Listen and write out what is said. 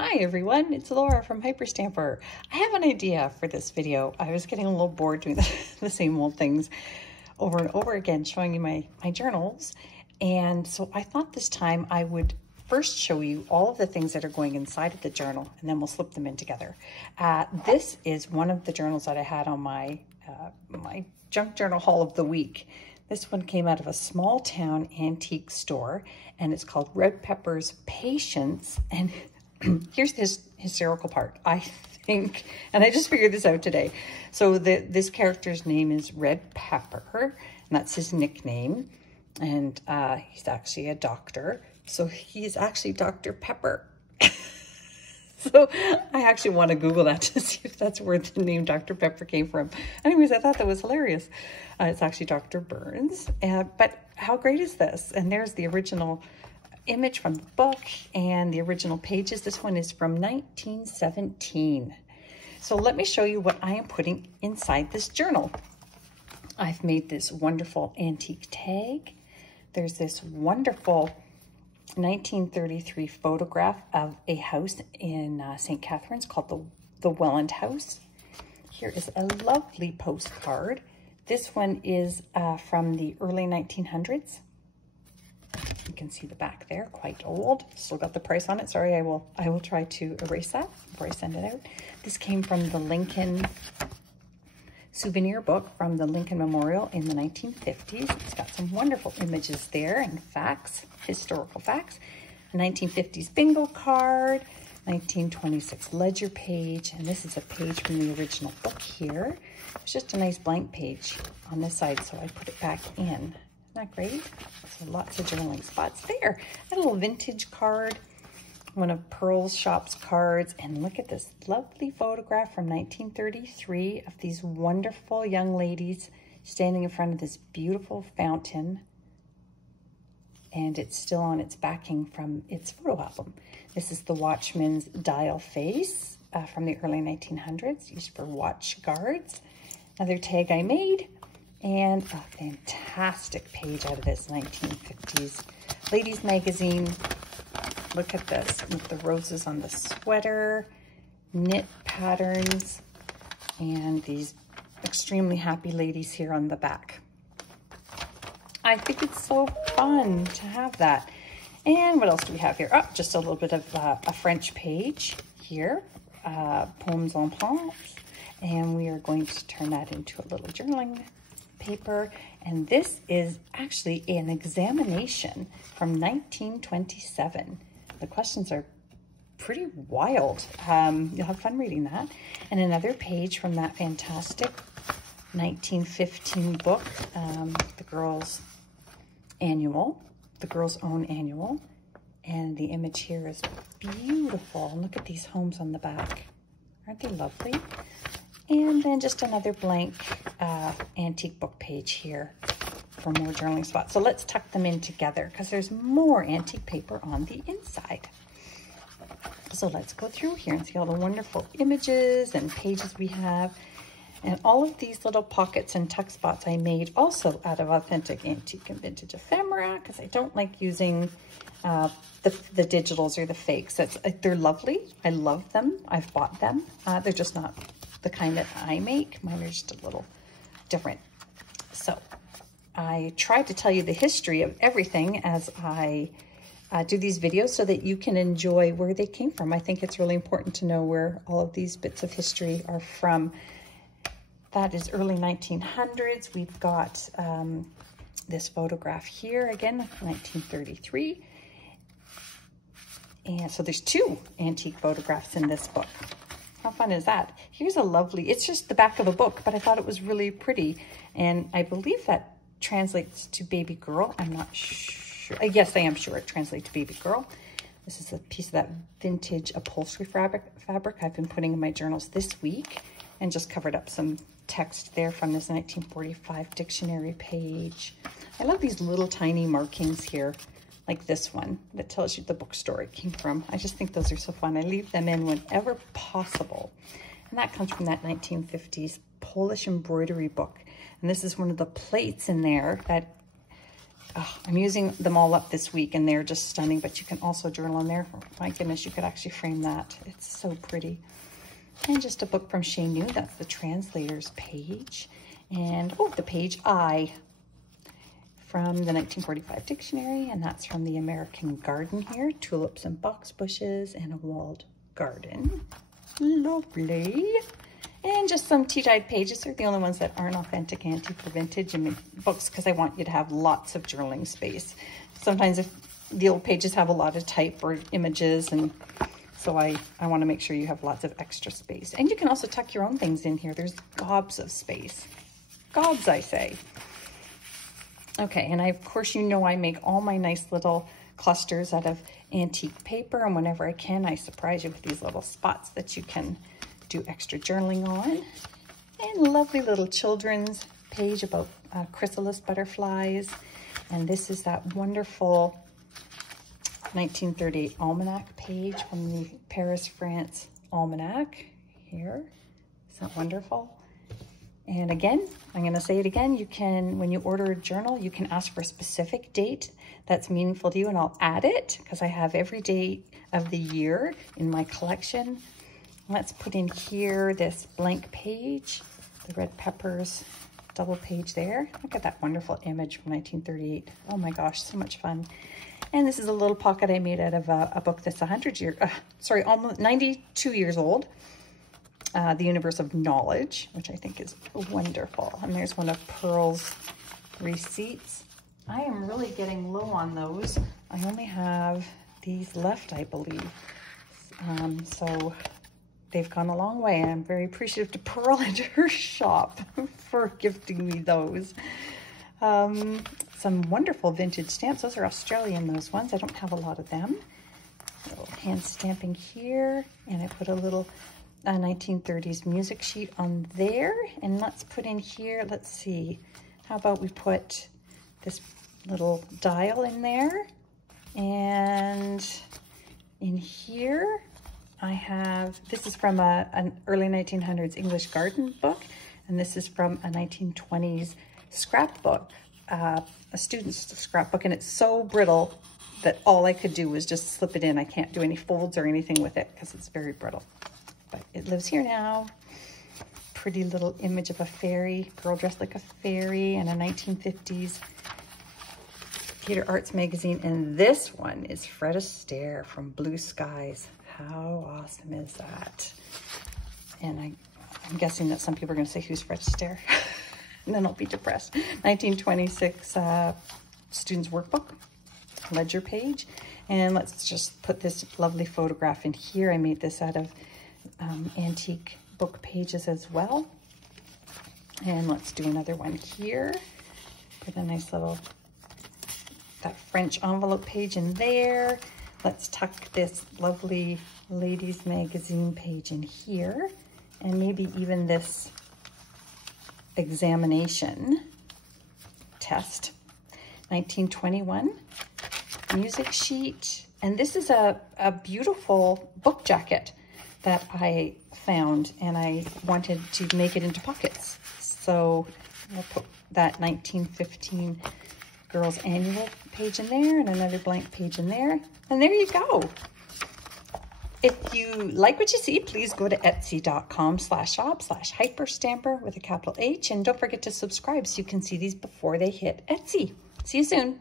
Hi everyone, it's Laura from Hyperstamper. I have an idea for this video. I was getting a little bored doing the same old things over and over again, showing you my journals. And so I thought this time I would first show you all of the things that are going inside of the journal, and then we'll slip them in together. This is one of the journals that I had on my junk journal haul of the week. This one came out of a small town antique store, and it's called Red Pepper's Patience. And here's this hysterical part, I think, and I just figured this out today. So this character's name is Red Pepper, and that's his nickname. And he's actually a doctor. So he's actually Dr. Pepper. So I actually want to Google that to see if that's where the name Dr. Pepper came from. Anyways, I thought that was hilarious. It's actually Dr. Burns. But how great is this? And there's the original image from the book and the original pages. This one is from 1917. So let me show you what I am putting inside this journal. I've made this wonderful antique tag. There's this wonderful 1933 photograph of a house in St. Catharines called the Welland House. Here is a lovely postcard. This one is from the early 1900s. You can see the back there, quite old. Still got the price on it. Sorry, I will try to erase that before I send it out. This came from the Lincoln souvenir book from the Lincoln Memorial in the 1950s. It's got some wonderful images there and facts, historical facts. A 1950s bingo card, 1926 ledger page, and this is a page from the original book here. It's just a nice blank page on this side, so I put it back in. Isn't that great? So lots of journaling spots there. A little vintage card, one of Pearl's Shop's cards, and look at this lovely photograph from 1933 of these wonderful young ladies standing in front of this beautiful fountain, and it's still on its backing from its photo album. This is the watchman's dial face from the early 1900s, used for watch guards. Another tag I made, and a fantastic page out of this 1950s ladies magazine. Look at this with the roses on the sweater, knit patterns, and these extremely happy ladies here on the back. I think it's so fun to have that. And what else do we have here? Oh, just a little bit of a French page here, Poems en Prince. And we are going to turn that into a little journaling paper. And this is actually an examination from 1927. The questions are pretty wild. You'll have fun reading that. And another page from that fantastic 1915 book, the Girls' Own Annual. And the image here is beautiful. Look at these homes on the back. Aren't they lovely? And then just another blank antique book page here for more journaling spots. So let's tuck them in together because there's more antique paper on the inside. So let's go through here and see all the wonderful images and pages we have. And all of these little pockets and tuck spots I made also out of authentic antique and vintage ephemera because I don't like using the digitals or the fakes. They're lovely. I love them. I've bought them. They're just not the kind that I make. Mine are just a little different. So I tried to tell you the history of everything as I do these videos so that you can enjoy where they came from. I think it's really important to know where all of these bits of history are from. That is early 1900s. We've got this photograph here, again, 1933. And so there's two antique photographs in this book. How fun is that? Here's a lovely, it's just the back of a book, but I thought it was really pretty. And I believe that translates to baby girl. I'm not sure. Yes, I am sure it translates to baby girl. This is a piece of that vintage upholstery fabric I've been putting in my journals this week, and just covered up some text there from this 1945 dictionary page. I love these little tiny markings here, like this one that tells you the bookstore it came from. I just think those are so fun. I leave them in whenever possible. And that comes from that 1950s Polish embroidery book. And this is one of the plates in there that I'm using them all up this week and they're just stunning, but you can also journal in there. My goodness, you could actually frame that. It's so pretty. And just a book from Shane New. That's the translator's page. And, oh, the page I from the 1945 dictionary, and that's from the American Garden here. Tulips and box bushes and a walled garden. Lovely. And just some tea-dyed pages. They're the only ones that aren't authentic antique or vintage books because I want you to have lots of journaling space. Sometimes if the old pages have a lot of type or images, and so I want to make sure you have lots of extra space. And you can also tuck your own things in here. There's gobs of space. Gobs, I say. Okay, and of course, you know I make all my nice little clusters out of antique paper, and whenever I can, I surprise you with these little spots that you can do extra journaling on. And lovely little children's page about chrysalis butterflies. And this is that wonderful 1938 almanac page from the Paris, France almanac here. Isn't that wonderful? And again, I'm going to say it again, you can, when you order a journal, you can ask for a specific date that's meaningful to you, and I'll add it because I have every day of the year in my collection. Let's put in here this blank page, the red peppers double page there. Look at that wonderful image from 1938. Oh my gosh, so much fun. And this is a little pocket I made out of a book that's almost 92 years old. The Universe of Knowledge, which I think is wonderful. And there's one of Pearl's receipts. I am really getting low on those. I only have these left, I believe. So they've gone a long way, and I'm very appreciative to Pearl and her shop for gifting me those. Some wonderful vintage stamps. Those are Australian, those ones. I don't have a lot of them. A little hand stamping here, and I put a little 1930s music sheet on there. And let's put in here, let's see, how about we put this little dial in there, and in here I have, this is from an early 1900s English garden book, and this is from a 1920s scrapbook, a student's scrapbook, and it's so brittle that all I could do was just slip it in. I can't do any folds or anything with it because it's very brittle, but it lives here now. Pretty little image of a fairy, girl dressed like a fairy, and a 1950s Theater Arts magazine, and this one is Fred Astaire from Blue Skies. How awesome is that? And I'm guessing that some people are going to say, who's Fred Astaire? And then I'll be depressed. 1926 student's workbook, ledger page. And let's just put this lovely photograph in here. I made this out of antique book pages as well. And let's do another one here. Put a nice little, that French envelope page in there. Let's tuck this lovely ladies magazine page in here, and maybe even this examination test. 1921 music sheet. And this is a beautiful book jacket that I found, and I wanted to make it into pockets. So I'll put that 1915 Girls Annual page in there, and another blank page in there. And there you go. If you like what you see, please go to etsy.com/shop/hyperstamper with a capital H. And don't forget to subscribe so you can see these before they hit Etsy. See you soon.